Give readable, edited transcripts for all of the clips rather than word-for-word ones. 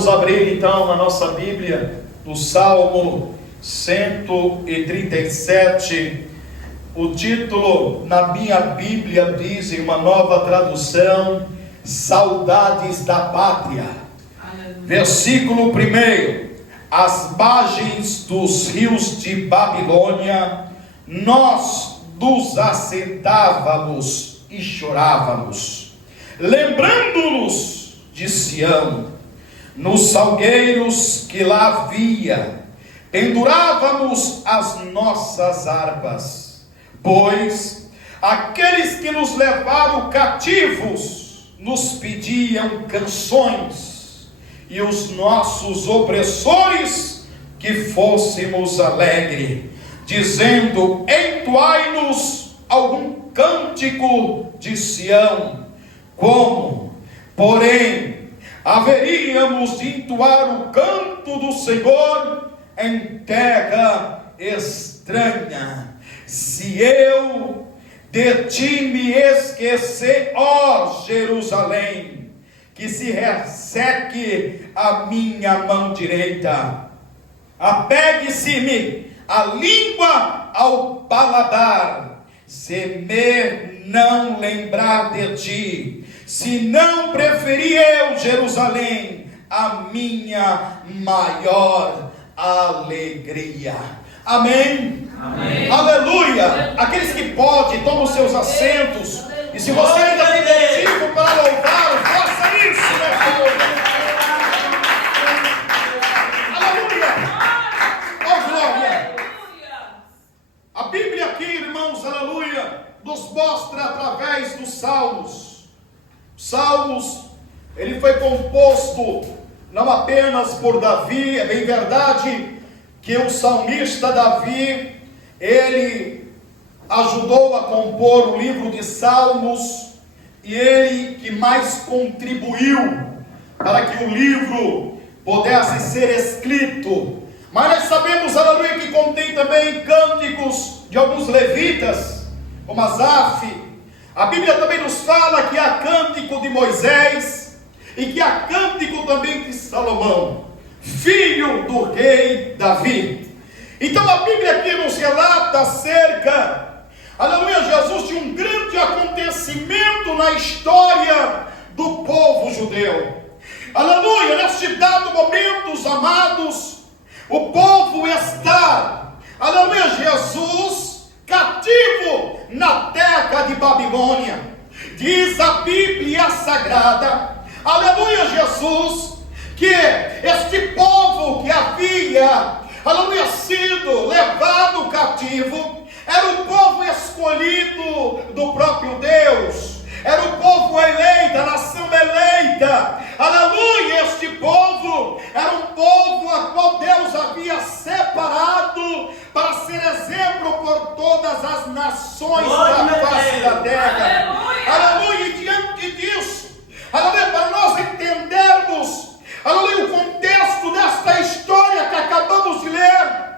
Vamos abrir então a nossa Bíblia no Salmo 137. O título na minha Bíblia diz, em uma nova tradução, Saudades da Pátria. Versículo 1: Às margens dos rios de Babilônia, nós nos assentávamos e chorávamos, lembrando-nos de Sião. Nos salgueiros que lá havia, pendurávamos as nossas harpas, pois aqueles que nos levaram cativos nos pediam canções, e os nossos opressores que fôssemos alegres, dizendo: entoai-nos algum cântico de Sião. Como, porém, haveríamos de entoar o canto do Senhor em terra estranha, se eu de ti me esquecer, ó Jerusalém, que se resseque a minha mão direita, apegue-se-me a língua ao paladar, se me não lembrar de ti, se não preferir eu, Jerusalém, a minha maior alegria. Amém? Amém. Aleluia! Aqueles que podem, tomem os seus assentos. E se você ainda tem motivo para louvar, faça isso, meu Deus. Aleluia! Oh, glória! A Bíblia aqui, irmãos, aleluia, nos mostra através dos Salmos. Salmos, ele foi composto não apenas por Davi. É bem verdade que o salmista Davi, ele ajudou a compor o livro de Salmos, e ele que mais contribuiu para que o livro pudesse ser escrito. Mas nós sabemos, aleluia, que contém também cânticos de alguns levitas, como Asaf. A Bíblia também nos fala que há cântico de Moisés e que há cântico também de Salomão, filho do rei Davi. Então a Bíblia aqui nos relata acerca, aleluia, Jesus, de um grande acontecimento na história do povo judeu. Aleluia, neste dado momento, os amados, o povo está, aleluia, Jesus cativo na terra de Babilônia. Diz a Bíblia Sagrada, aleluia, Jesus, que este povo que havia, aleluia, sido levado cativo, era o povo escolhido do próprio Deus, era o povo eleito, a nação eleita. Aleluia, este povo era um povo a qual Deus havia separado para ser exemplo por todas as nações da face da terra. Aleluia, e diante disso, aleluia, para nós entendermos, aleluia, o contexto desta história que acabamos de ler,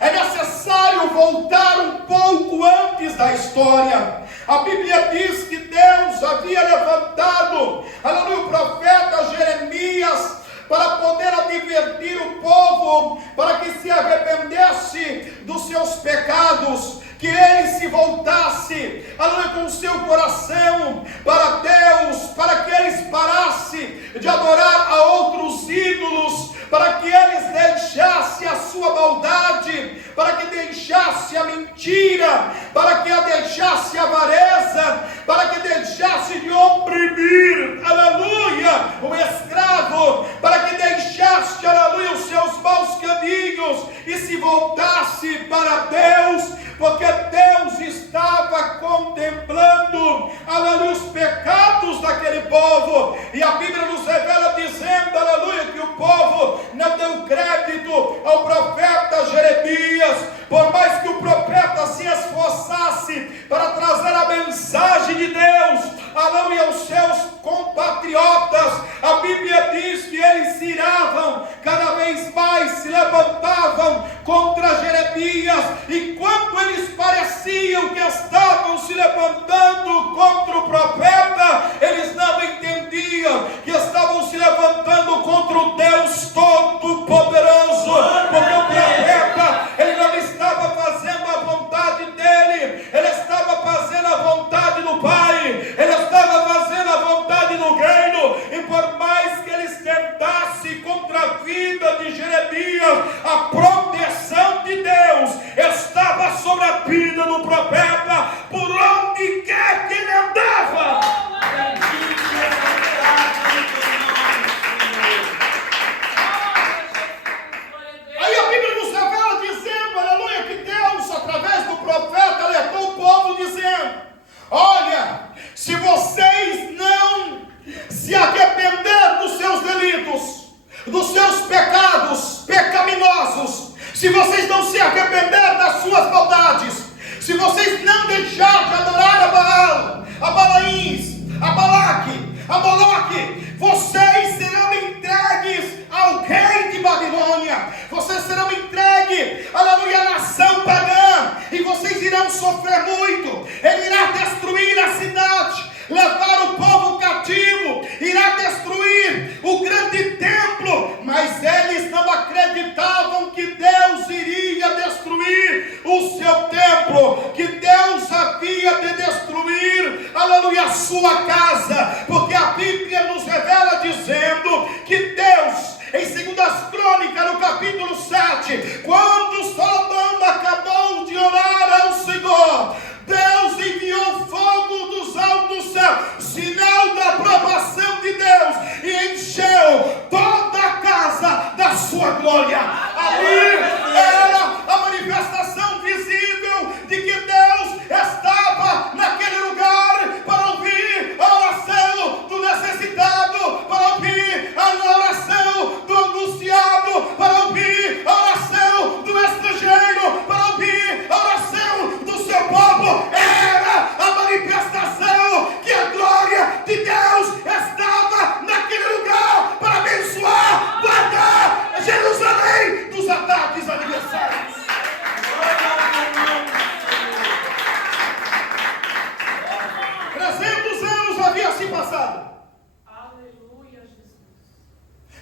é necessário voltar um pouco antes da história. A Bíblia diz que Deus havia levantado, aleluia, o profeta Jeremias para poder advertir o povo, para que se arrependesse dos seus pecados, que ele se voltasse, aleluia, com o seu coração para Deus, para que eles parassem de adorar a outros ídolos, para que eles deixassem a sua maldade, para que deixasse a mentira, para que deixasse a avareza, para que deixasse de oprimir, aleluia, o escravo, para que deixasse, aleluia, os seus maus caminhos e se voltasse para Deus, porque Deus estava contemplando, aleluia, os pecados daquele povo. E a Bíblia nos revela dizendo, aleluia, que o povo não deu crédito ao profeta Jeremias, por mais que o profeta se esforçasse para trazer a mensagem de Deus, aleluia, aos seus compatriotas. A Bíblia diz que eles se iravam, cada vez mais se levantavam contra Jeremias, e quando eles pareciam que estavam se levantando contra o profeta, eles não entendiam que estavam se levantando contra o Deus sua casa, porque a Bíblia nos revela dizendo que Deus, em 2 Crônicas, no capítulo 7, quando Salomão acabou de orar ao Senhor, Deus enviou fogo dos altos do céu, sinal da aprovação de Deus, e encheu toda a casa da sua glória. Ali era a manifestação visível de que Deus estava naquele lugar para ouvir a oração do necessitado, para ouvir a oração do angustiado, para ouvir a oração do estrangeiro, para ouvir a oração do seu povo. Era a manifestação que a glória de Deus estava naquele lugar para abençoar, guardar Jerusalém dos ataques adversários. 300 anos havia se passado. Aleluia, Jesus.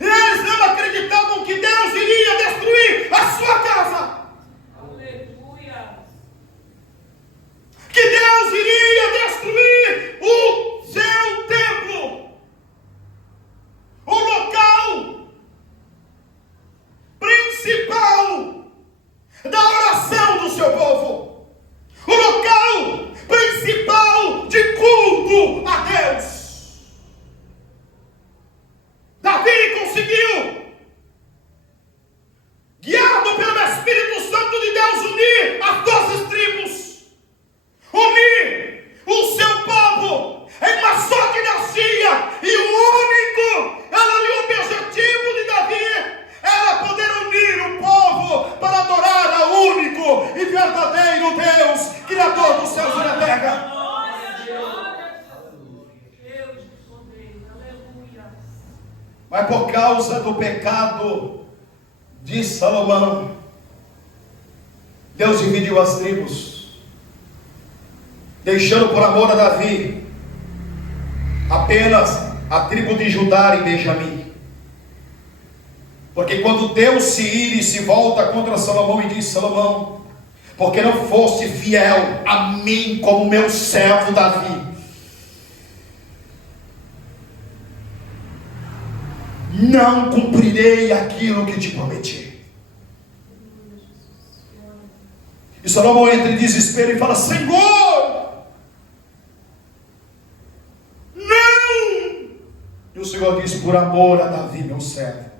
Eles não acreditavam que Deus iria destruir a sua casa, Aleluia. que Deus iria destruir o seu templo, o local principal da oração do seu povo, o local principal de culto a Deus. Davi conseguiu, guiado pelo Espírito Santo de Deus, unir as 12 tribos, unir o seu povo em uma só dinastia, e o objetivo de Davi era poder unir o povo para adorar ao único e verdadeiro Deus, Criador dos céus e da terra. Deus de poder. Aleluia. Mas por causa do pecado de Salomão, Deus dividiu as tribos, deixando por amor a Davi apenas a tribo de Judá e Benjamim. Porque quando Deus se ira e se volta contra Salomão e diz: Salomão, porque não foste fiel a mim como meu servo Davi, não cumprirei aquilo que te prometi. E Salomão entra em desespero e fala: Senhor, não! E o Senhor diz: por amor a Davi, meu servo.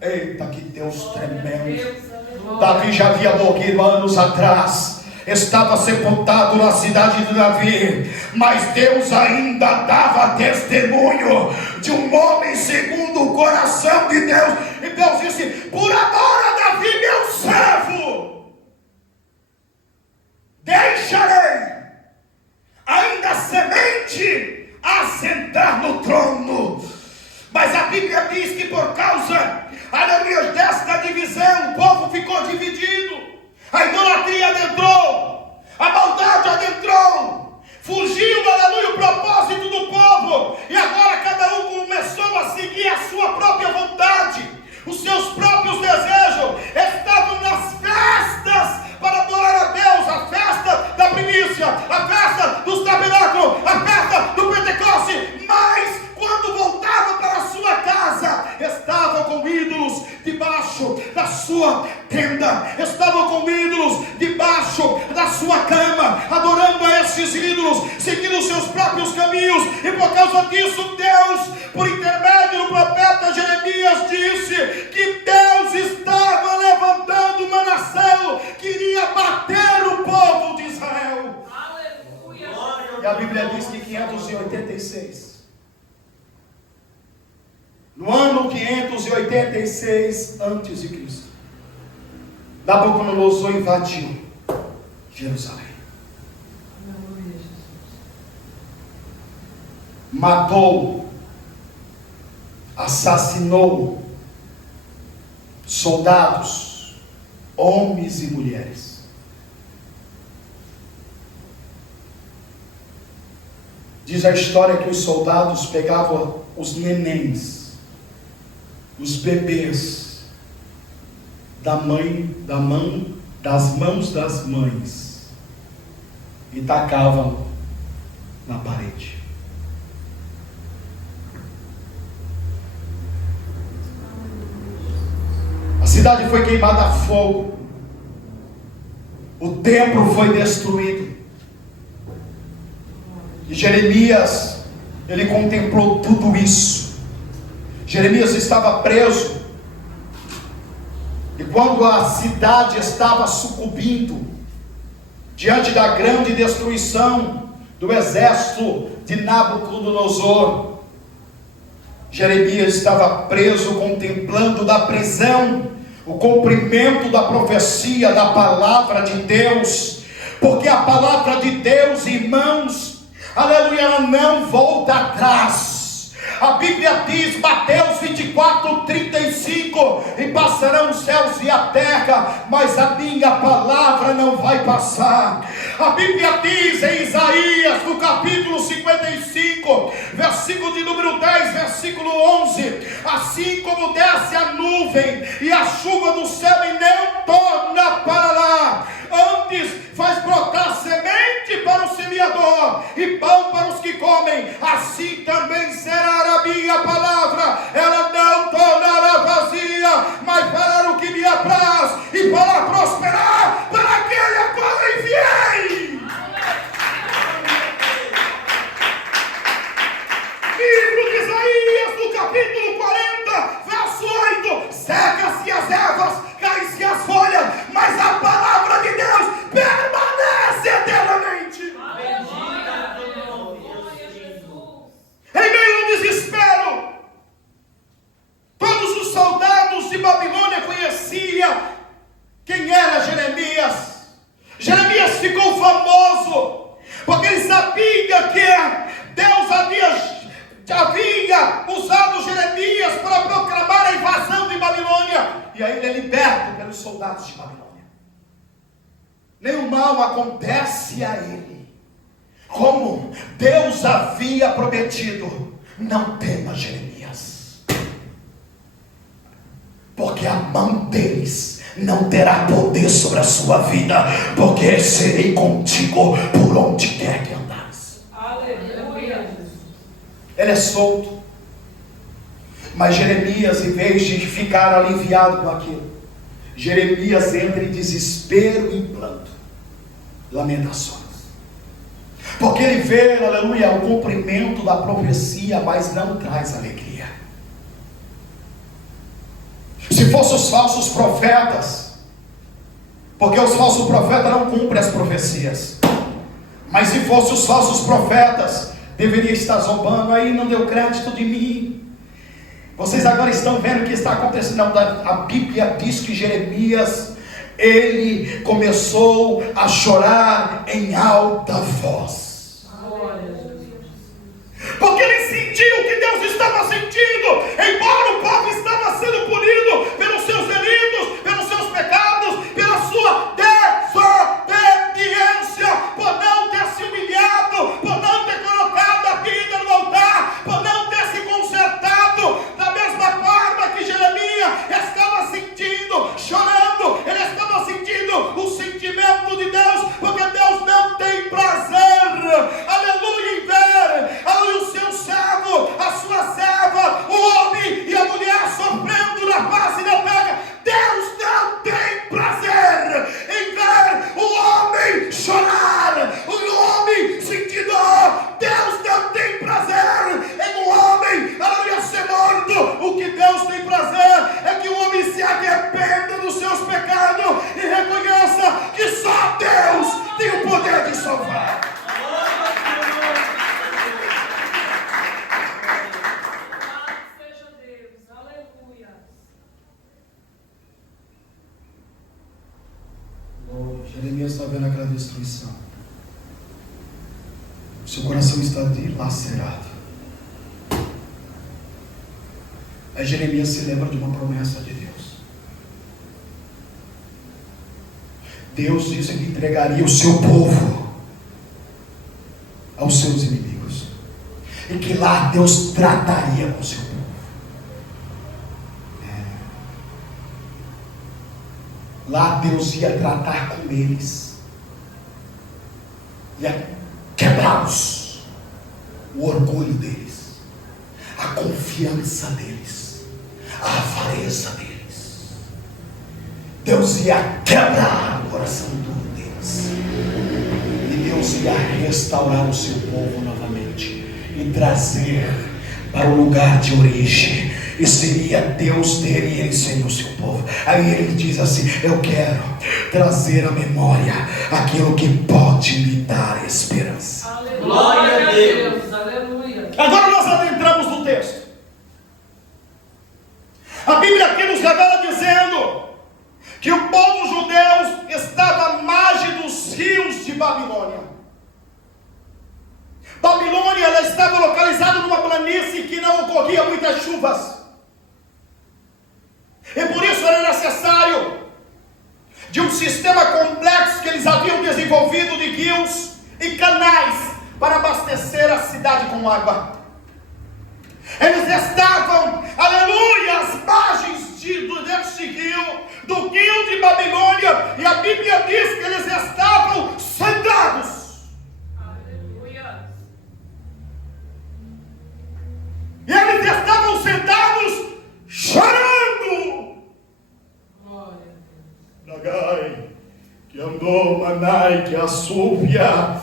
Eita, que Deus tremendo! Davi já havia morrido anos atrás, estava sepultado na cidade de Davi, mas Deus ainda dava testemunho de um homem segundo o coração de Deus. E Deus disse: por amor a Davi, meu servo, deixarei ainda semente assentar no trono. Mas a Bíblia diz que por causa, aleluia, desta divisão, o povo ficou dividido, a idolatria adentrou, a maldade adentrou, fugiu, aleluia, o propósito do povo, e agora cada um começou a seguir a sua própria vontade, os seus próprios desejos. Estavam nas festas para adorar a Deus, a festa da primícia, a festa dos tabernáculos, a festa do Pentecoste, mas quando voltavam para a sua casa, estavam com ídolos debaixo da sua tenda, estavam com ídolos debaixo da sua cama, adorando a esses ídolos, seguindo os seus próprios caminhos. E por causa disso, Deus, por intermédio do profeta Jeremias, disse que Deus estava levantando uma nação que iria bater o povo de Israel. Aleluia. E a Bíblia diz que 586, no ano 586 a.C., Nabucodonosor invadiu Jerusalém. Matou, assassinou soldados, homens e mulheres. Diz a história que os soldados pegavam os nenéns, os bebês das mãos das mães e tacavam na parede. cidade foi queimada a fogo, o templo foi destruído, e Jeremias, ele contemplou tudo isso. Jeremias estava preso, e quando a cidade estava sucumbindo diante da grande destruição do exército de Nabucodonosor, Jeremias estava preso, contemplando da prisão o cumprimento da profecia da palavra de Deus, porque a palavra de Deus, irmãos, aleluia, ela não volta atrás. A Bíblia diz, Mateus 24:35, e passarão os céus e a terra, mas a minha palavra não vai passar. A Bíblia diz em Isaías, no capítulo 55, versículo de número 10, versículo 11, assim como desce a nuvem e a chuva do céu e não torna para lá, antes faz brotar semente para o semeador e pão para os que comem, assim também será a minha palavra, ela não tornará vazia, mas fará o que me apraz, e para prosperar para aquele a qual enviei. Livro de Isaías, no capítulo 40, verso 8, seca-se as ervas, caem-se as folhas, mas a palavra de Deus permanece eternamente. Em meio ao desespero, todos os soldados de Babilônia conheciam quem era Jeremias. Jeremias ficou famoso, porque ele sabia que Deus havia usado Jeremias para proclamar a invasão de Babilônia, e aí ele é liberto pelos soldados de Babilônia. Nenhum mal acontece a ele, como Deus havia prometido. Não tema, Jeremias, porque a mão deles não terá poder sobre a sua vida, porque serei contigo por onde quer que andares. Aleluia. Ele é solto, mas Jeremias, em vez de ficar aliviado com aquilo, Jeremias entra em desespero e pranto, lamentações, porque ele vê, aleluia, o cumprimento da profecia, mas não traz alegria. Se fossem os falsos profetas, porque os falsos profetas não cumprem as profecias, mas se fossem os falsos profetas, deveria estar zombando, aí não deu crédito de mim. Vocês agora estão vendo o que está acontecendo. Não, a Bíblia diz que Jeremias, ele começou a chorar em alta voz, porque ele sentiu o que Deus estava sentindo, embora o povo estava sendo punido pelos seus delitos, pelos seus pecados, pela sua desobediência, por não ter se humilhado, por não ter colocado a vida no altar, por não ter se consertado, da mesma forma que Jeremias estava sentindo, chorando, ele estava sentindo o sentimento de Deus, porque Deus não tem prazer, aleluia, em ver, aleluia, o seu servo, a sua serva, o homem e a mulher sofrendo na face da terra. Deus não tem prazer em ver o homem chorar, o homem sentir dor. Deus não tem prazer em um homem, aleluia, ser morto. O que Deus tem prazer é que o homem se arrependa dos seus pecados e reconheça que só Deus tem o poder de salvar. Seja Deus. Aleluia. Jeremias está vendo aquela destruição, seu coração está dilacerado. Aí Jeremias se lembra de uma promessa de Deus. Deus disse que entregaria o seu povo aos seus inimigos, e que lá Deus trataria com o seu povo. Lá Deus ia tratar com eles, ia quebrá-los, o orgulho deles, a confiança deles, a avareza deles. Deus ia quebrar o coração duro deles. E Deus ia restaurar o seu povo novamente e trazer para o lugar de origem. E seria Deus dele e ele seria o seu povo. Aí ele diz assim: eu quero trazer à memória aquilo que pode me dar esperança. Aleluia. Glória a Deus. Aleluia. Agora nós adentramos no texto. A Bíblia aqui nos revela dizendo que o povo judeu estava à margem dos rios de Babilônia. Babilônia, ela estava localizada numa planície que não ocorria muitas chuvas. E por isso era necessário de um sistema complexo que eles haviam desenvolvido de rios e canais para abastecer a cidade com água. Eles estavam, aleluia, às margens deste rio, do rio de Babilônia, e a Bíblia diz que eles estavam sentados. Aleluia. E eles estavam sentados chorando. Glória a Deus. Nagai, que andou, manai, que assúvia.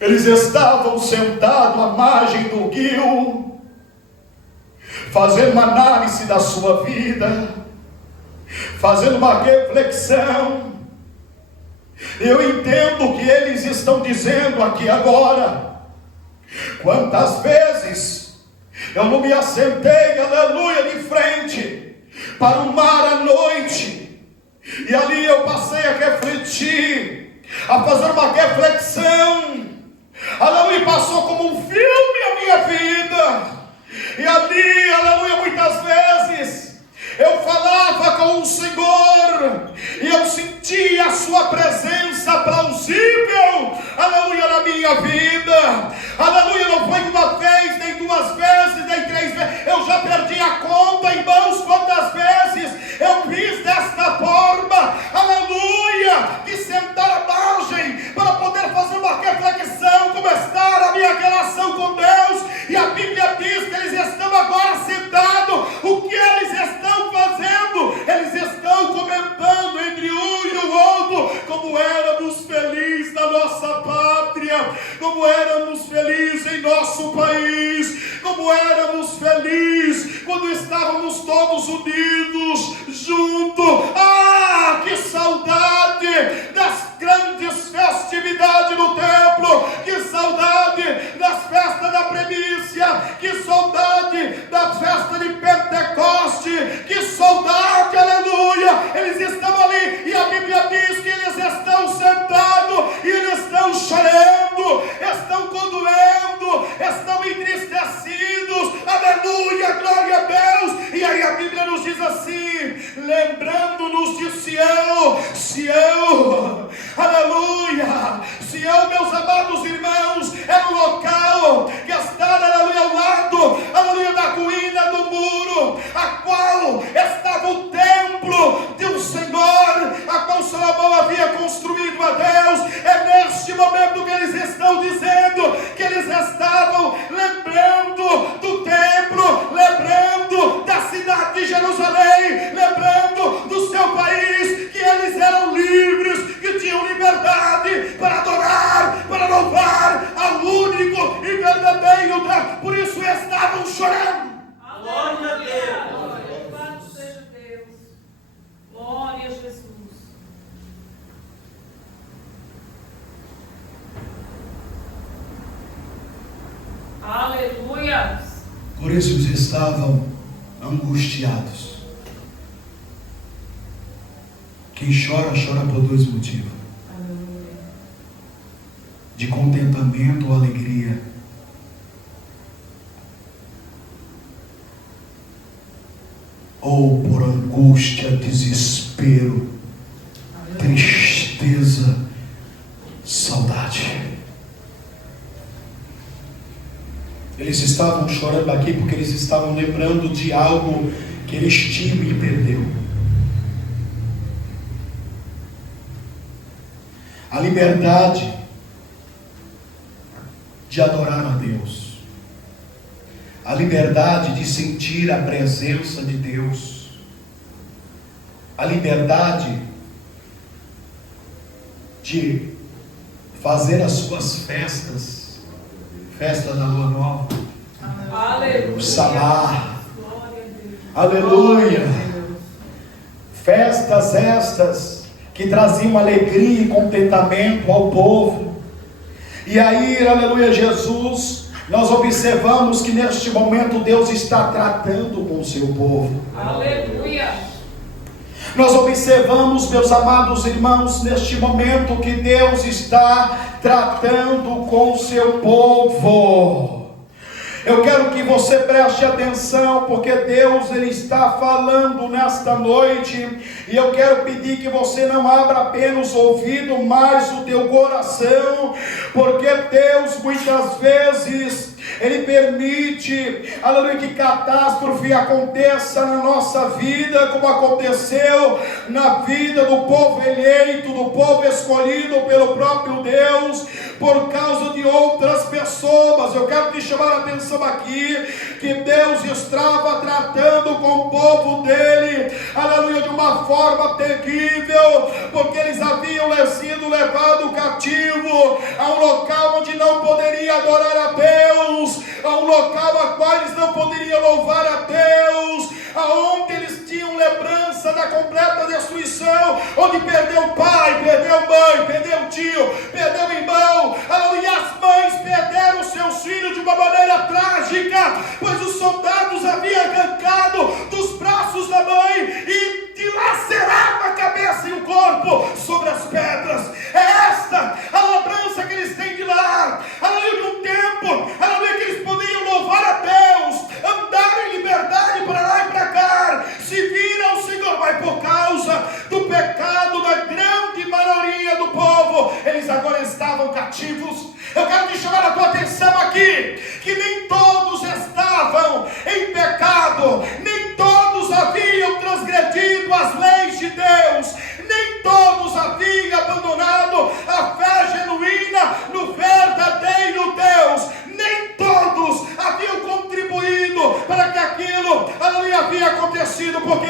Eles estavam sentados à margem do rio, fazendo uma análise da sua vida, fazendo uma reflexão. Eu entendo o que eles estão dizendo aqui agora. Quantas vezes eu não me assentei, aleluia, de frente para o mar à noite, e ali eu passei a refletir, a fazer uma reflexão. Aleluia, passou como um filme a minha vida. E ali, aleluia, muitas vezes eu falava com o Senhor e eu sentia a sua presença plausível, aleluia, na minha vida. Aleluia, não foi uma vez, nem duas vezes, nem três vezes. Eu já perdi a conta, irmãos, quantas vezes eu fiz desta forma, aleluia, de sentar à margem para poder fazer uma reflexão, como está a minha relação com Deus. E a Bíblia diz que eles estão agora sentados. O que eles estão fazendo? Eles estão comentando entre um e o outro como éramos felizes na nossa pátria, como éramos felizes em nosso país, como éramos felizes quando estávamos todos unidos, juntos. Ah, que saudade das grandes festividades no templo, que saudade das festas da primícia, que saudade da festa de Pentecoste, que saudade, aleluia. Eles estão ali e a Bíblia diz que eles estão sentados e eles estão chorando, estão condoendo, estão entristecidos, aleluia, glória a Deus. E aí a Bíblia nos diz assim, lembrando-nos de Sião, aleluia. Sião, meus amados irmãos, era um local que estava, aleluia, ao lado, aleluia, da ruína do muro, a qual estava o templo de um Senhor, a qual Salomão havia construído a Deus. É neste momento que eles estão dizendo que eles estavam lembrando do templo, lembrando da cidade de Jerusalém, lembrando do seu país, que eles eram livres, que tinham liberdade para adorar, para louvar ao único e verdadeiro Deus. Por isso estavam chorando. Glória a Deus. Louvado seja Deus. Glória a Jesus. Aleluia. Por isso eles estavam angustiados. Quem chora, chora por dois motivos: Aleluia. de contentamento ou alegria. Ou por angústia, desespero, tristeza, saudade. Eles estavam chorando aqui porque eles estavam lembrando de algo que eles tinham e perdeu. A liberdade de adorar a Deus, a liberdade de sentir a presença de Deus, a liberdade de fazer as suas festas, festa da lua nova, Aleluia. o Samar, Glória a Deus. aleluia, festas estas que traziam alegria e contentamento ao povo. E aí, aleluia, Jesus, nós observamos que neste momento Deus está tratando com o seu povo. Aleluia. Nós observamos, meus amados irmãos, neste momento que Deus está tratando com o seu povo. Eu quero que você preste atenção, porque Deus Ele está falando nesta noite, e eu quero pedir que você não abra apenas o ouvido, mas o teu coração, porque Deus muitas vezes Ele permite, aleluia, que catástrofe aconteça na nossa vida, como aconteceu na vida do povo eleito, do povo escolhido pelo próprio Deus, por causa de outras pessoas. Eu quero te chamar a atenção aqui, que Deus estava tratando com o povo dele, aleluia, de uma forma terrível, porque eles haviam sido levados cativo a um local onde não poderia adorar a Deus, a um local a qual eles não poderiam louvar a Deus, aonde eles tinham lembrança da completa destruição, onde perdeu o pai, perdeu a mãe, perdeu o tio, perdeu o irmão, aleluia, as mães perderam seus filhos de uma maneira trágica, pois os soldados haviam arrancado dos braços da mãe e dilacerado a cabeça e o corpo sobre as pedras. É esta a lembrança que eles têm de lá, aleluia, de um tempo, aleluia, que eles podiam louvar a Deus, andar em liberdade para lá e para cá, servir ao Senhor, mas por causa do pecado da grande maioria do povo, eles agora estavam cativos. Eu quero te chamar a tua atenção aqui, que nem todos estavam em pecado, nem todos haviam transgredido as leis de Deus, nem todos haviam abandonado a fé genuína no verdadeiro Deus, nem todos haviam contribuído para que aquilo, aleluia, havia acontecido. Por quê?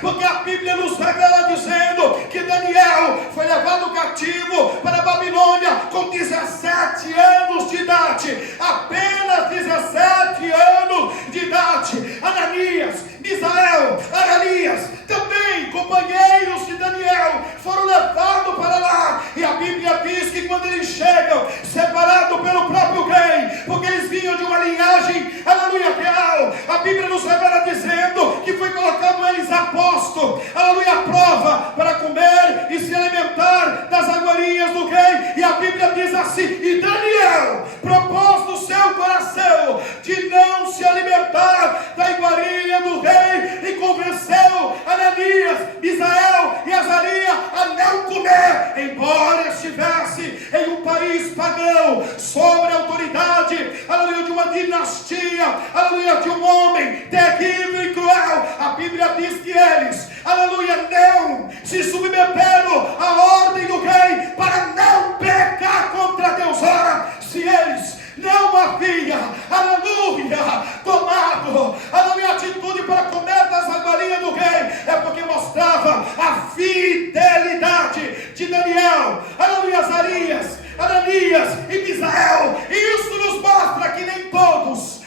Porque a Bíblia nos revela dizendo que Daniel foi levado cativo para a Babilônia com 17 anos de idade, apenas 17 anos de idade. Ananias, Misael, Ananias, também companheiros de Daniel, foram levados para lá, e a Bíblia diz que quando eles chegam, separados pelo próprio rei, porque eles vinham de uma linhagem, aleluia, real, a Bíblia nos revela dizendo que foi colocando eles a posto, aleluia, a prova, para comer e se alimentar das iguarias do rei. E a Bíblia diz assim: e Daniel propôs no seu coração de não se alimentar da iguaria do rei, e convenceu Ananias, Misael e Azarias a não comer, embora estivesse em um país pagão, sobre a autoridade, aleluia, de uma dinastia, aleluia, de um homem terrível e cruel. A Bíblia diz que eles, aleluia, não se submeteram à ordem do rei para não pecar contra Deus. Ora, se eles não haviam, aleluia, tomado, aleluia, atitude para comer das iguarias do rei, é porque mostrava a fidelidade de Daniel, aleluia, Azarias, Ananias e Misael. E isso nos mostra que nem todos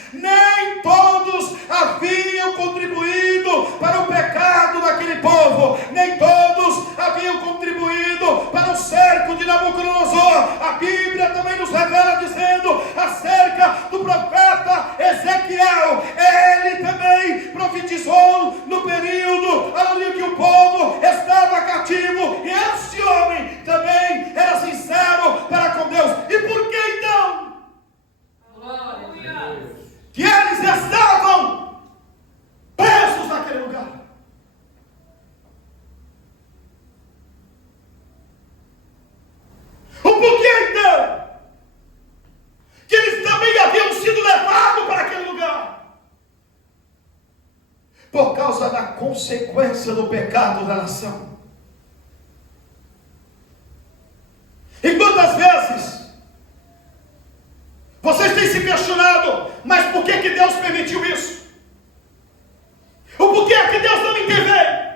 haviam contribuído para o pecado daquele povo, nem todos haviam contribuído para o cerco de Nabucodonosor. A Bíblia também nos revela dizendo acerca do profeta Ezequiel, ele também profetizou no período, aleluia, que o povo estava cativo, e este homem também era sincero para com Deus. E por que então que eles estavam presos naquele lugar? O porquê então que eles também haviam sido levados para aquele lugar? Por causa da consequência do pecado da nação. E quantas vezes vocês têm se questionado, mas por que Deus permitiu isso? O porquê que Deus não interveio?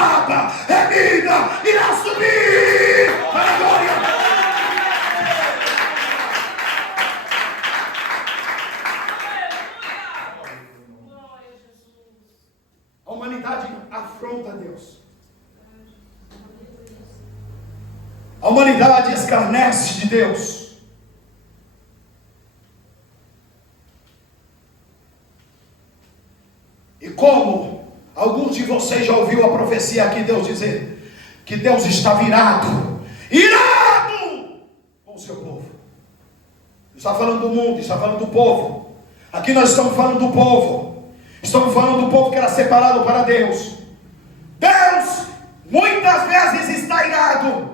espada remida irá subir para a glória. A humanidade afronta Deus. A humanidade escarnece de Deus. E como alguns de vocês já ouviu a profecia aqui, Deus dizer que Deus está irado com o seu povo. Está falando do mundo, está falando do povo. Aqui nós estamos falando do povo. Estamos falando do povo que era separado para Deus. Deus muitas vezes está irado.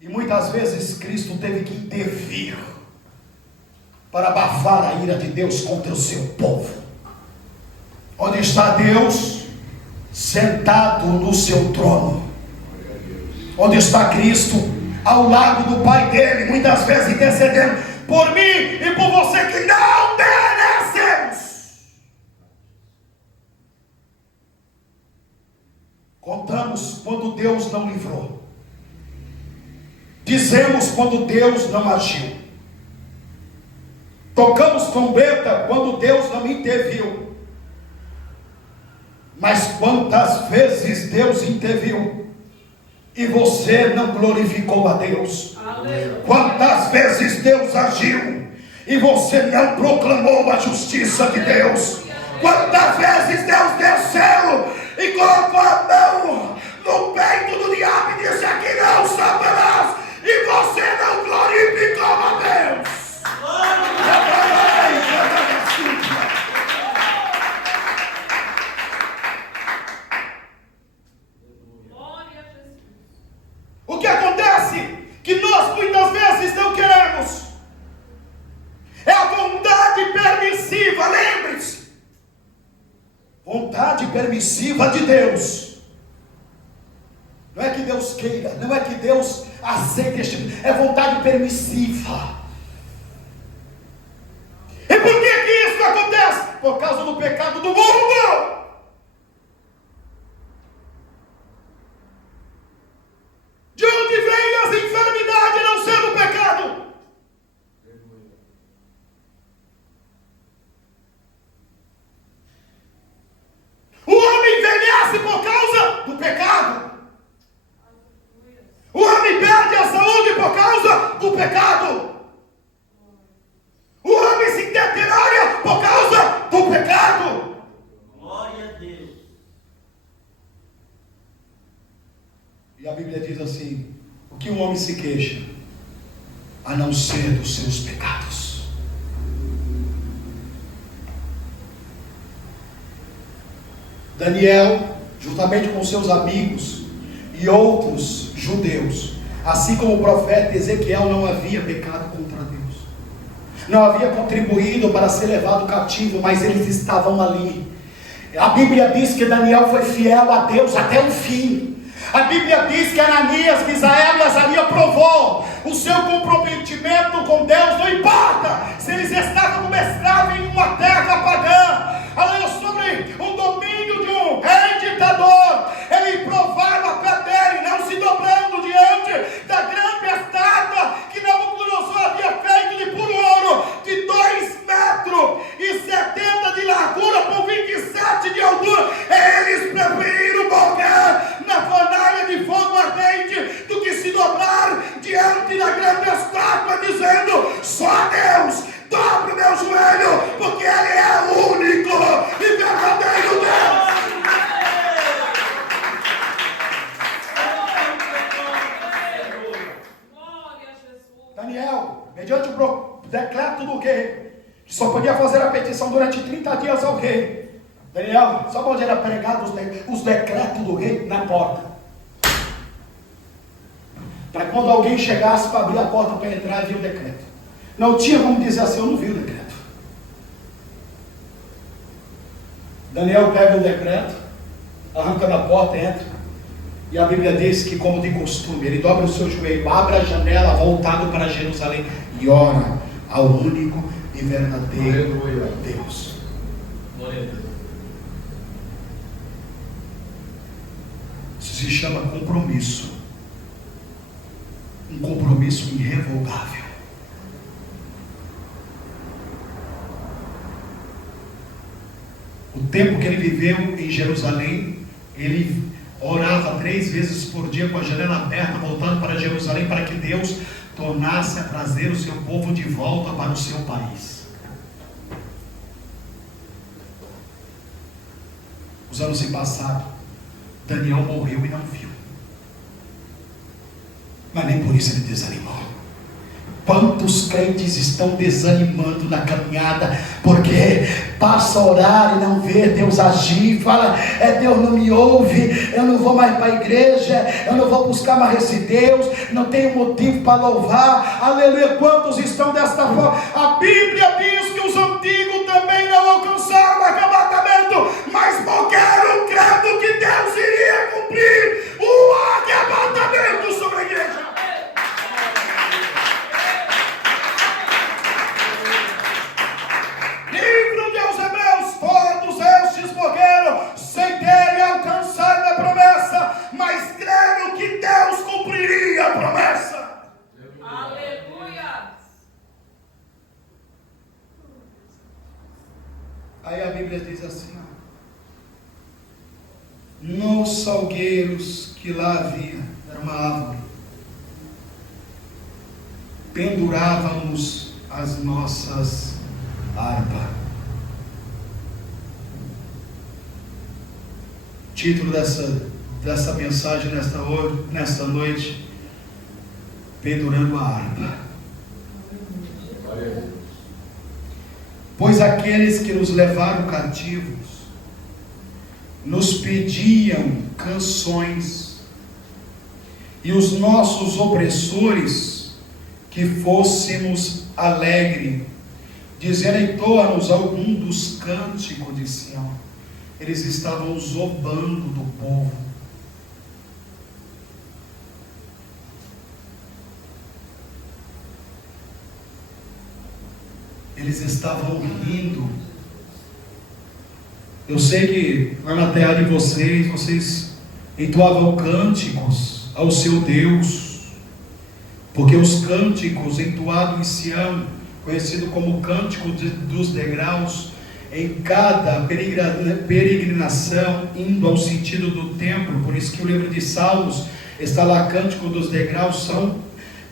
E muitas vezes Cristo teve que intervir para abafar a ira de Deus contra o seu povo. Onde está Deus? Sentado no seu trono. Onde está Cristo? Ao lado do Pai dele, muitas vezes intercedendo por mim e por você que não merecemos. Contamos quando Deus não livrou. Dizemos quando Deus não agiu. Tocamos trombeta quando Deus não interviu. Mas quantas vezes Deus interviu e você não glorificou a Deus? Aleluia. Quantas vezes Deus agiu e você não proclamou a justiça de Deus? Quantas vezes Deus desceu e colocou a mão no peito do diabo e disse: aqui não, Satanás, e você não glorificou a Deus? O que acontece? Que nós muitas vezes não queremos. É a vontade permissiva, lembre-se. Vontade permissiva de Deus. Não é que Deus queira, não é que Deus aceite este tipo, é vontade permissiva. E por que isso acontece? Por causa do pecado do mundo. De onde vem as enfermidades não sendo pecado? O homem envelhece por causa do pecado. O homem perde a saúde por causa do pecado. O homem se deteriora por causa do pecado. Glória a Deus. E a Bíblia diz assim: o que um homem se queixa, a não ser dos seus pecados? Daniel, juntamente com seus amigos e outros judeus, assim como o profeta Ezequiel, não havia pecado contra Deus, não havia contribuído para ser levado cativo, mas eles estavam ali. A Bíblia diz que Daniel foi fiel a Deus até o fim. A Bíblia diz que Ananias, Misael e Azaria provou o seu comprometimento com Deus. Não importa se eles estavam como escravos em uma terra pagã, sobre o domínio de um rei ditador, eles provaram a fé dele, não se dobrando diante da grande estátua que Nabucodonosor havia feito de puro ouro, de 2 metros e 70 de largura por 27 de altura. Eles preferiram morrer na fornalha de fogo ardente do que se dobrar diante da grande estátua, dizendo: só Deus, dobre o meu joelho, porque Ele é o único e verdadeiro Deus. Daniel, mediante o decreto do rei, que só podia fazer a petição durante 30 dias ao rei. Daniel, sabe onde era pregado os decretos do rei? Na porta. Para quando alguém chegasse para abrir a porta para entrar, via o decreto. Não tinha como dizer assim: eu não vi o decreto. Daniel pega o decreto, arranca da porta, entra, e a Bíblia diz que, como de costume, ele dobra o seu joelho, abre a janela voltado para Jerusalém e ora ao único e verdadeiro Deus. se chama compromisso. Um compromisso irrevogável. O tempo que ele viveu em Jerusalém, ele orava 3 vezes por dia com a janela aberta, voltando para Jerusalém, para que Deus tornasse a trazer o seu povo de volta para o seu país. Os anos se passaram, Daniel morreu e não viu, mas nem por isso ele desanimou. Quantos crentes estão desanimando na caminhada, porque passa a orar e não vê Deus agir, fala, Deus não me ouve, eu não vou mais para a igreja, eu não vou buscar mais esse Deus, não tenho motivo para louvar, aleluia. Quantos estão desta forma? A Bíblia diz que os antigos também não alcançaram o arrebatamento, mas morreram crendo que Deus iria cumprir o arrebatamento sobre a igreja. Morreram sem terem alcançado a promessa, mas creram que Deus cumpriria a promessa. Aleluia! Aí a Bíblia diz assim: nos salgueiros que lá havia, era uma árvore, pendurávamos as nossas harpas. Título dessa mensagem nesta noite: pendurando a harpa. Pois aqueles que nos levaram cativos nos pediam canções, e os nossos opressores que fôssemos alegre, dizendo: entoa-nos algum dos cânticos de Sião. Eles estavam zombando do povo. Eles estavam rindo. Eu sei que lá na terra de vocês entoavam cânticos ao seu Deus, porque os cânticos entoados em Sião, conhecido como cântico dos degraus, em cada peregrinação indo ao sentido do templo, por isso que o livro de Salmos está lá, cântico dos degraus, são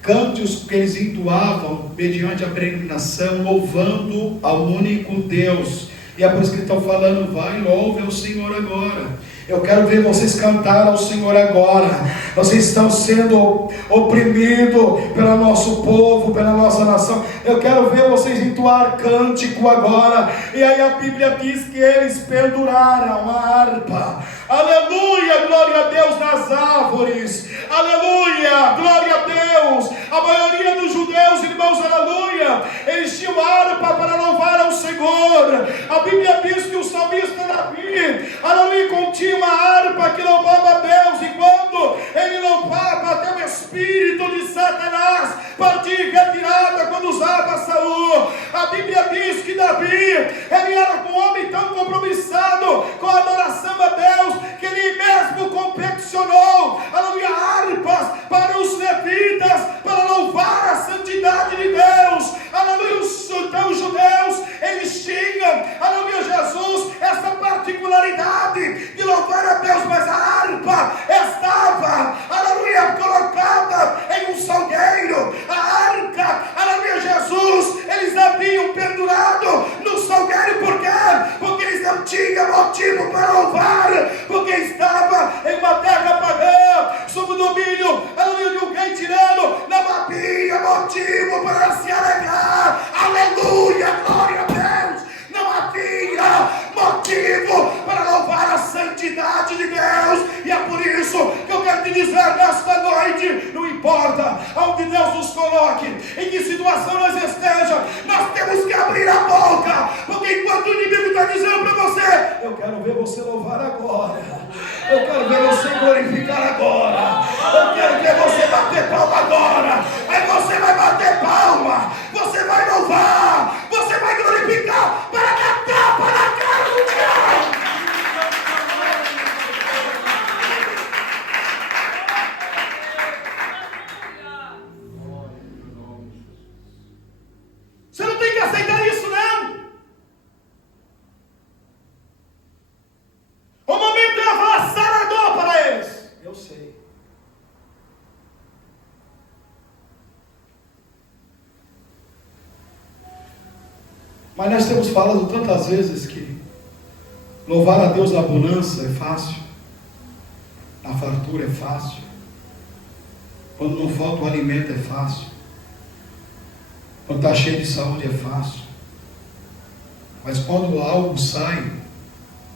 cânticos que eles entoavam mediante a peregrinação, louvando ao único Deus. E é por isso que estão falando: vai, louve ao Senhor agora. Eu quero ver vocês cantar ao Senhor agora. Vocês estão sendo oprimidos pelo nosso povo, pela nossa nação. Eu quero ver vocês entoar cântico agora. E aí a Bíblia diz que eles penduraram a harpa. Aleluia, glória a Deus nas árvores. Aleluia, glória a Deus. A maioria dos judeus, irmãos, aleluia, eles tinham harpa para louvar ao Senhor. A Bíblia diz que o salmista Davi, aleluia, continha uma harpa que louvava a Deus, e quando ele louvava, até o espírito de Satanás partia retirada quando usava Saul. A Bíblia diz que Davi, ele era um homem tão compromissado com a adoração a Deus, que ele mesmo confeccionou, aleluia, harpas para os levitas, para louvar a santidade de Deus. Aleluia, então os judeus, eles tinham, aleluia, Jesus, essa particularidade de louvar a Deus, mas a harpa estava, aleluia, colocada em um salgueiro. A harpa, aleluia, Jesus, eles haviam pendurado no salgueiro. Por quê? Porque eles não tinham motivo para louvar, porque estava em uma terra pagã, sob o domínio, aleluia, de um rei tirano. Não havia motivo para se alegrar. Aleluia, glória a Deus. Não havia motivo para louvar a santidade de Deus. E é por isso que eu quero te dizer nesta noite: não importa aonde Deus nos coloque, em que situação nós estejamos, nós temos que abrir a boca, porque enquanto o inimigo está dizendo para você: eu quero ver você louvar agora, eu quero ver você glorificar agora, eu quero ver você bater palma agora, aí você vai bater palma, você vai louvar, você vai glorificar, para dar tapa na cara do diabo. Mas nós temos falado tantas vezes que louvar a Deus na bonança é fácil, na fartura é fácil, quando não falta o alimento é fácil, quando está cheio de saúde é fácil. Mas quando algo sai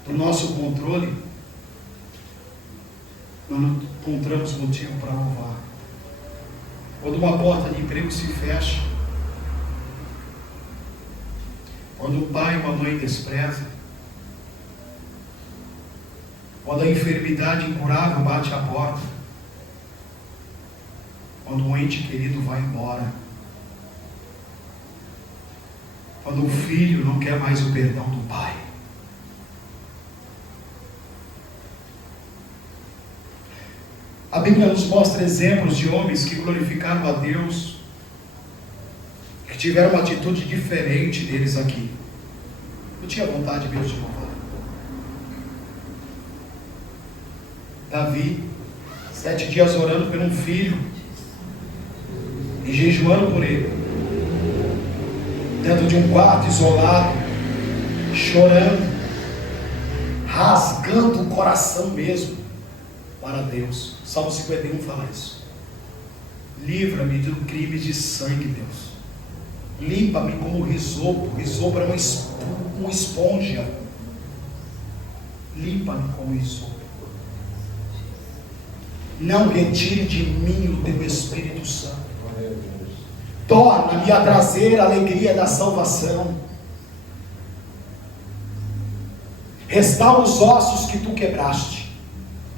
do nosso controle, nós não encontramos motivo para louvar. Quando uma porta de emprego se fecha, quando um pai e uma mãe desprezam, quando a enfermidade incurável bate a porta, quando um ente querido vai embora, quando o filho não quer mais o perdão do pai, a Bíblia nos mostra exemplos de homens que glorificaram a Deus, que tiveram uma atitude diferente deles aqui. Eu tinha vontade mesmo de louvar. Davi, 7 dias orando por um filho, e jejuando por ele, dentro de um quarto isolado, chorando, rasgando o coração mesmo para Deus. Salmo 51 fala isso. Livra-me do crime de sangue, Deus. Limpa-me como risopo. Risopo era uma esponja. Limpa-me como risopo. Não retire de mim o teu Espírito Santo. Torna-me a trazer a alegria da salvação. Restaura os ossos que tu quebraste.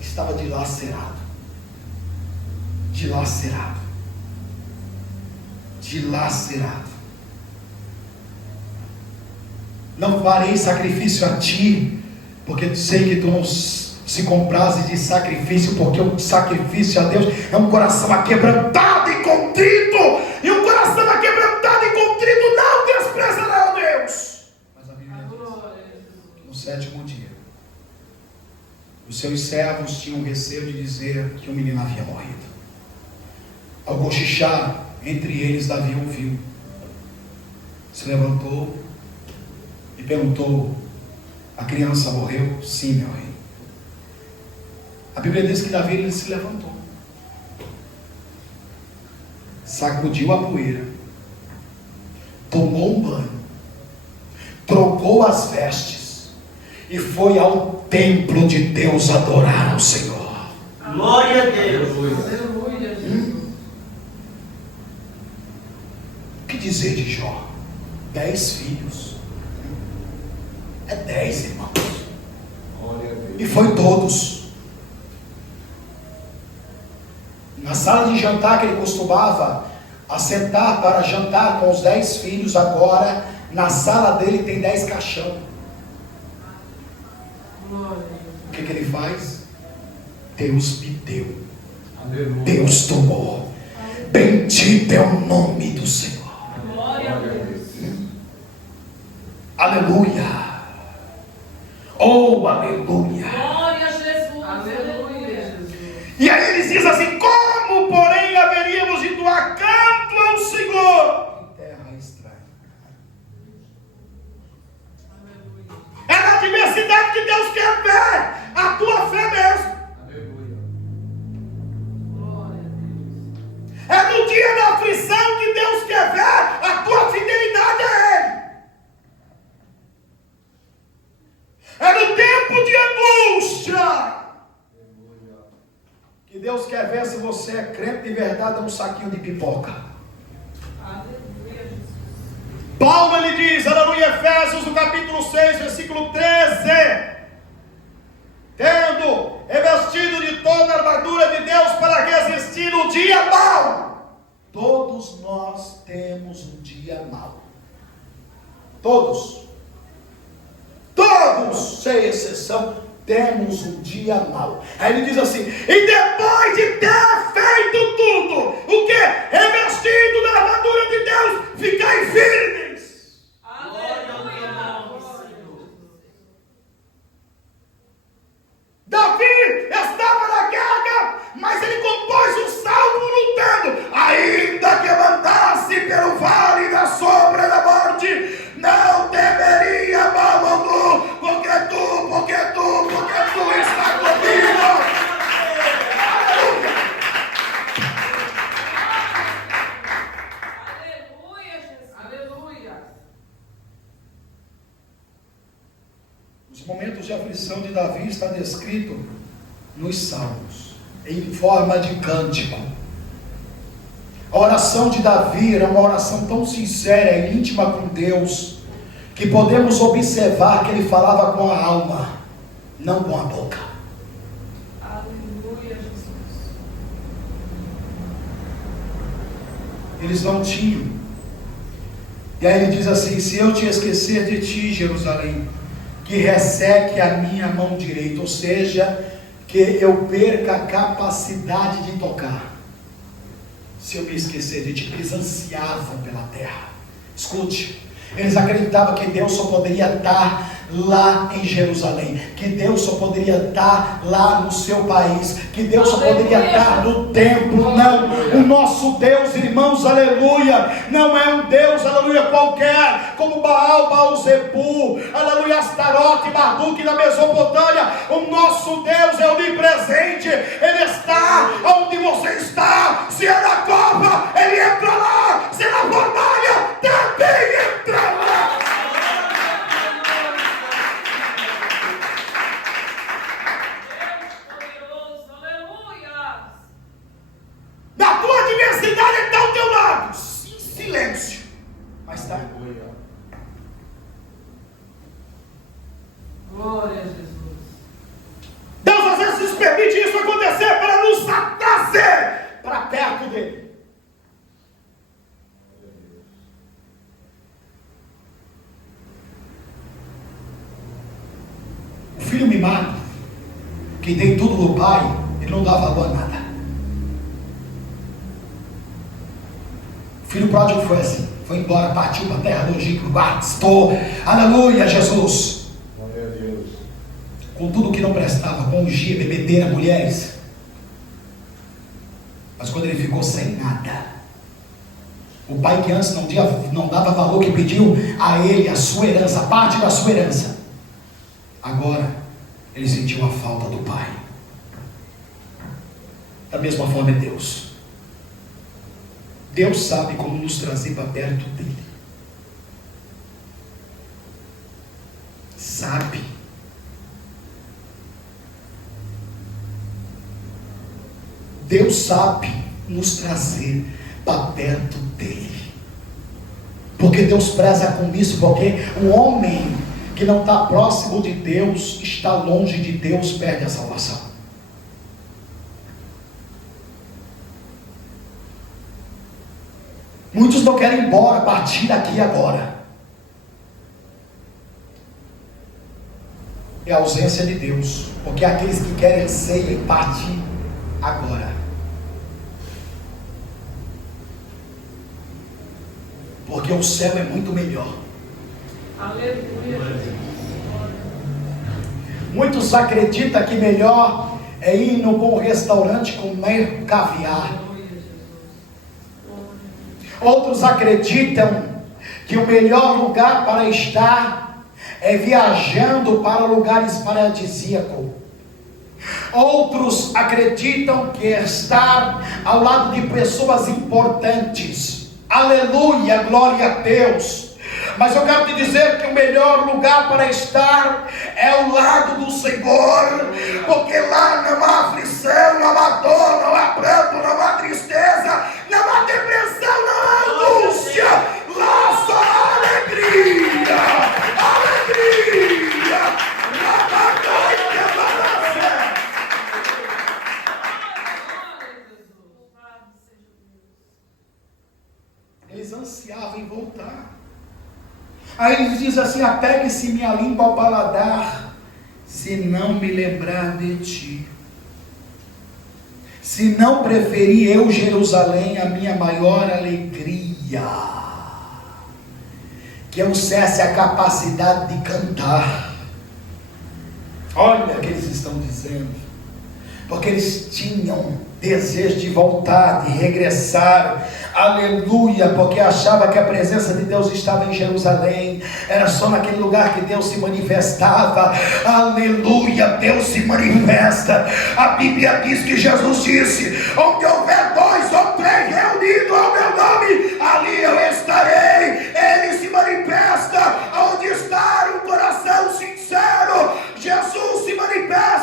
Estava dilacerado. Dilacerado. Dilacerado. Não farei sacrifício a ti, porque sei que tu não se comprazes de sacrifício, porque o sacrifício a Deus é um coração aquebrantado e contrito, e um coração aquebrantado e contrito não desprezará a Deus. Mas a Bíblia diz, no 7º dia, os seus servos tinham receio de dizer que o menino havia morrido. Ao cochichar entre eles, Davi ouviu, se levantou e perguntou: a criança morreu? Sim, meu rei. A Bíblia diz que Davi, ele se levantou, sacudiu a poeira, tomou um banho, trocou as vestes e foi ao templo de Deus adorar ao Senhor. Glória a Deus. Aleluia, Jesus. O que dizer de Jó? 10 filhos. É 10, irmãos. E foi todos. Na sala de jantar que ele costumava assentar para jantar com os 10 filhos, agora na sala dele tem 10 caixão. O que ele faz? Deus me deu. Aleluia. Deus tomou. Bendito é o nome do Senhor. Glória a Deus. Aleluia. Oh, aleluia. Glória a Jesus. Aleluia, Jesus. E aí eles dizem assim: como, porém, haveríamos de doar canto ao Senhor em terra estranha? É na diversidade que Deus quer ver a tua fé mesmo. É no dia da aflição que Deus quer ver a tua fidelidade a Ele. É no tempo de angústia que Deus quer ver se você é crente de verdade ou um saquinho de pipoca. Aleluia, Jesus. Paulo, ele diz, aleluia, Efésios, no capítulo 6, versículo 13: tendo revestido de toda a armadura de Deus para resistir no dia mau. Todos nós temos um dia mau. Todos, sem exceção, temos um dia mau. Aí ele diz assim: e depois de ter feito tudo, o que? Revestido da armadura de Deus, ficai firmes. Aleluia. Davi estava na guerra, mas ele compôs um salmo lutando: ainda que eu andasse pelo vale da sombra da morte, não está descrito nos Salmos, em forma de cântico. A oração de Davi era uma oração tão sincera e íntima com Deus, que podemos observar que ele falava com a alma, não com a boca. Aleluia, Jesus. Eles não tinham. E aí ele diz assim: se eu te esquecer de ti, Jerusalém, que resseque a minha mão direita, ou seja, que eu perca a capacidade de tocar. Se eu me esquecer de ti. Eles ansiavam pela terra. Escute, eles acreditavam que Deus só poderia estar lá em Jerusalém, que Deus só poderia estar lá no seu país, que Deus só poderia estar no templo. Não, o nosso Deus, irmãos, aleluia, não é um Deus, aleluia, qualquer, como Baal, Baal-Zebu, aleluia, Astarote, Marduk da Mesopotâmia. O nosso Deus é onipresente, Ele está onde você está. Se é na Copa, Ele entra lá. Se é na fornalha, também entra lá. Na tua adversidade Ele está ao teu lado, em silêncio, mas está. Glória a Jesus. Deus às vezes nos permite isso acontecer para nos trazer para perto dele. O filho mimado, que tem tudo do pai, ele não dá valor a nada. O filho pródigo foi assim, foi embora, partiu para a terra do Egito, gastou, aleluia, Jesus, Glória a Deus. com tudo que não prestava, com orgia, bebedeira, mulheres. Mas quando ele ficou sem nada, o pai que antes não dava valor, que pediu a ele a sua herança, parte da sua herança, agora ele sentiu a falta do pai. Da mesma forma é Deus. Deus sabe como nos trazer para perto dele. Sabe. Deus sabe nos trazer para perto dele. Porque Deus preza com isso, porque um homem que não está próximo de Deus, está longe de Deus, perde a salvação. Muitos não querem ir embora, partir daqui agora. É a ausência de Deus, porque aqueles que querem ceia e partir agora. Porque o céu é muito melhor. Aleluia. Muitos acreditam que melhor é ir no bom restaurante comer caviar. Outros acreditam que o melhor lugar para estar é viajando para lugares paradisíacos. Outros acreditam que estar ao lado de pessoas importantes. Aleluia, glória a Deus. Mas eu quero te dizer que o melhor lugar para estar é ao lado do Senhor, porque lá não há aflição, não há dor, não há pranto, não há tristeza, não há depressão, não há angústia. Lá só há alegria, alegria. Eles ansiavam em voltar. Aí ele diz assim: apegue-se minha língua ao paladar, se não me lembrar de ti. Se não preferir eu Jerusalém a minha maior alegria, que eu cesse a capacidade de cantar. Olha o que eles estão dizendo, porque eles tinham desejo de voltar, de regressar, aleluia, porque achava que a presença de Deus estava em Jerusalém, era só naquele lugar que Deus se manifestava. Aleluia, Deus se manifesta. A Bíblia diz que Jesus disse: onde houver 2 ou 3 reunidos ao meu nome, ali eu estarei. Ele se manifesta onde está um coração sincero. Jesus se manifesta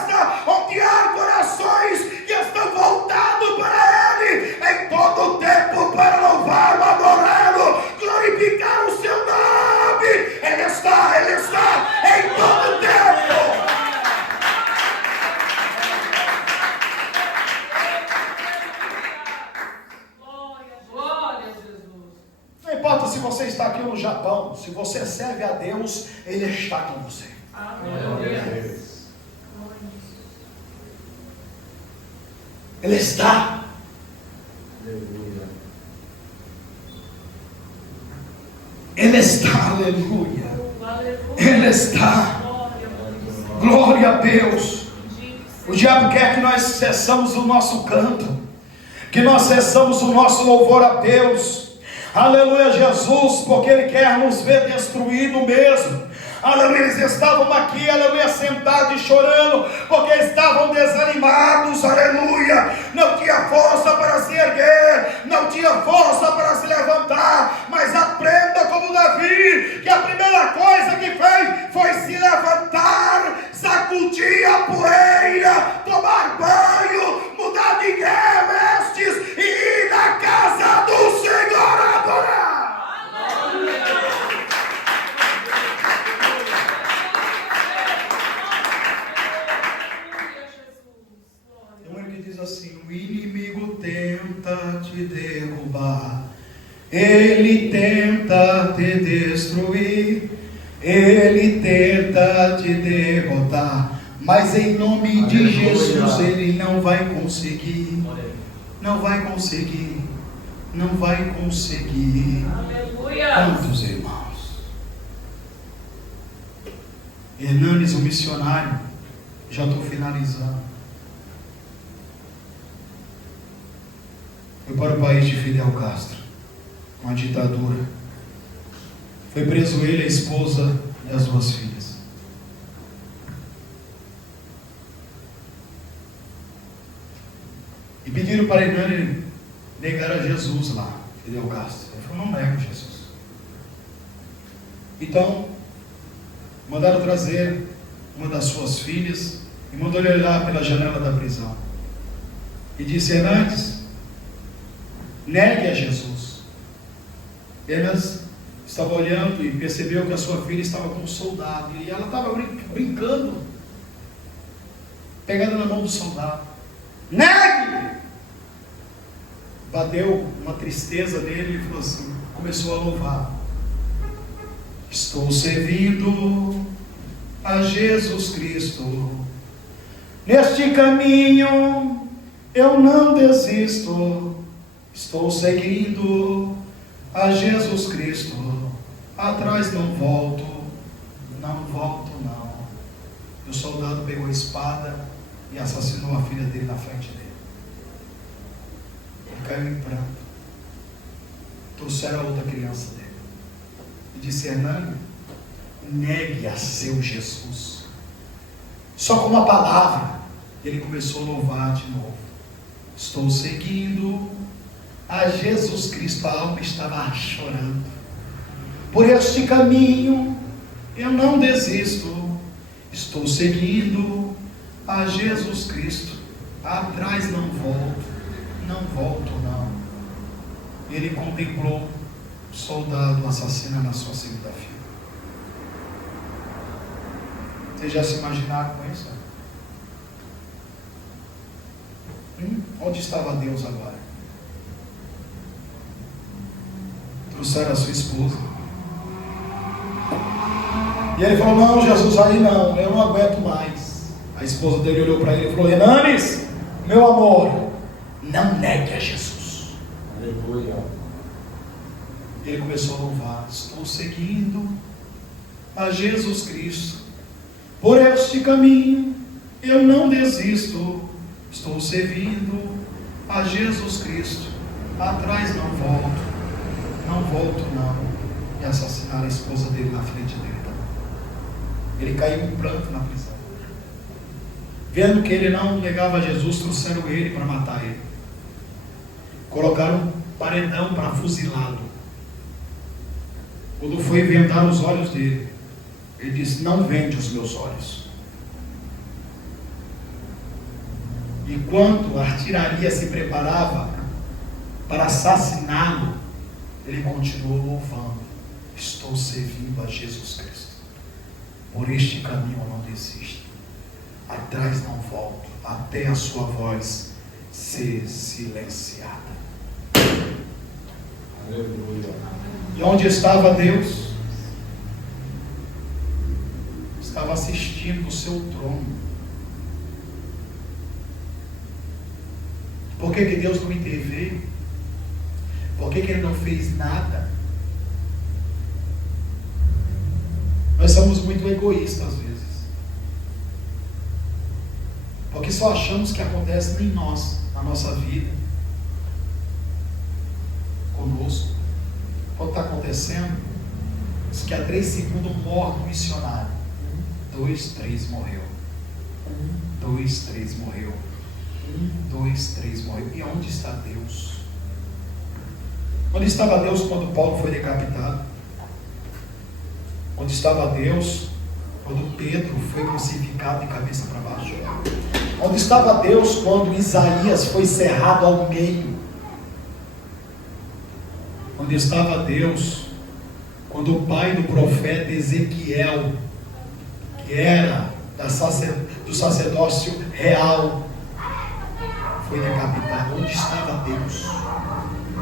importa se você está aqui no Japão, se você serve a Deus, Ele está com você. Aleluia. Ele está. Ele está, aleluia. Ele está. Glória a Deus. O diabo quer que nós cessamos o nosso canto, que nós cessamos o nosso louvor a Deus. Aleluia, Jesus, porque Ele quer nos ver destruído mesmo. Aleluia, eles estavam aqui, aleluia, sentados e chorando, porque estavam desanimados, aleluia, não tinha força para se erguer, não tinha força para se levantar. Mas aprenda como Davi, que a primeira coisa que fez foi se levantar, sacudir a poeira, tomar banho, mudar de vestes e ir na casa do Senhor adorar. Assim, o inimigo tenta te derrubar, ele tenta te destruir, ele tenta te derrotar, mas em nome de Jesus ele não vai conseguir, não vai conseguir, não vai conseguir. Aleluia. Quantos irmãos? Hernanes, o missionário, já estou finalizando, foi para o país de Fidel Castro, uma ditadura. Foi preso ele, a esposa e as 2 filhas. E pediram para Hernani negar a Jesus lá, Fidel Castro. Ele falou: não nego Jesus. Então, mandaram trazer uma das suas filhas e mandou ele olhar pela janela da prisão. E disse: Hernandes, negue a Jesus. Hernandes estava olhando e percebeu que a sua filha estava com um soldado. E ela estava brincando, pegada na mão do soldado. Negue! Bateu uma tristeza nele e falou assim, começou a louvar: estou servindo a Jesus Cristo. Neste caminho eu não desisto. Estou seguindo a Jesus Cristo. Atrás não volto, não volto não. E o soldado pegou a espada e assassinou a filha dele na frente dele. Ele caiu em pranto. Trouxeram a outra criança dele e disse: Hernani, negue a seu Jesus. Só com uma palavra ele começou a louvar de novo. Estou seguindo a Jesus Cristo. A alma estava chorando. Por este caminho eu não desisto. Estou seguindo a Jesus Cristo. Atrás não volto, não volto não. Ele contemplou o soldado assassinando a sua segunda filha. Vocês já se imaginaram com isso? Onde estava Deus agora? Trouxeram a sua esposa. E ele falou: não, Jesus, aí não, eu não aguento mais. A esposa dele olhou para ele e falou: Hernanes, meu amor, não negue a Jesus. Aleluia. Ele começou a louvar: estou seguindo a Jesus Cristo. Por este caminho eu não desisto. Estou servindo a Jesus Cristo. Atrás não volto, não volto não. E assassinaram a esposa dele na frente dele também. Ele caiu em pranto na prisão. Vendo que ele não negava a Jesus, trouxeram ele para matar ele. Colocaram um paredão para fuzilá-lo. Quando foi vendar os olhos dele, ele disse: não vende os meus olhos. Enquanto a artilharia se preparava para assassiná-lo, ele continuou louvando: estou servindo a Jesus Cristo. Por este caminho eu não desisto. Atrás não volto, até a sua voz ser silenciada. Aleluia. E onde estava Deus? Estava assistindo o seu trono. Por que Deus não interveio? Por que Ele não fez nada? Nós somos muito egoístas às vezes. Porque só achamos que acontece em nós, na nossa vida, conosco. Quando está acontecendo, diz que a 3 segundos morre um missionário. 1, 2, 3 morreu. 1, 2, 3 morreu. 1, 2, 3 morreu. E onde está Deus? Onde estava Deus quando Paulo foi decapitado? Onde estava Deus quando Pedro foi crucificado de cabeça para baixo? Onde estava Deus quando Isaías foi cerrado ao meio? Onde estava Deus quando o pai do profeta Ezequiel, que era do sacerdócio real, foi decapitado? Onde estava Deus?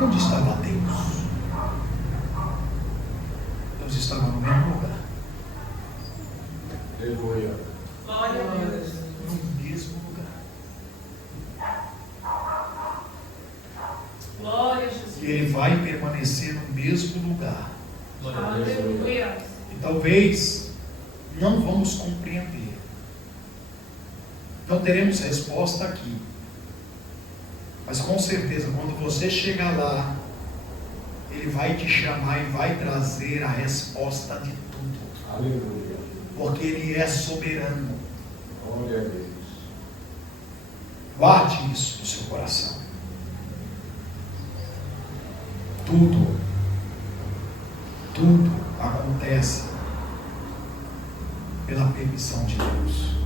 Onde estava Deus? Deus estava no mesmo lugar. Aleluia. Glória a Deus. No mesmo lugar. Glória a Jesus. E Ele vai permanecer no mesmo lugar. Aleluia. E talvez não vamos compreender. Não teremos resposta aqui. Mas com certeza, quando você chegar lá, Ele vai te chamar e vai trazer a resposta de tudo. Aleluia. Porque Ele é soberano. Glória a Deus. Guarde isso no seu coração. Tudo acontece pela permissão de Deus.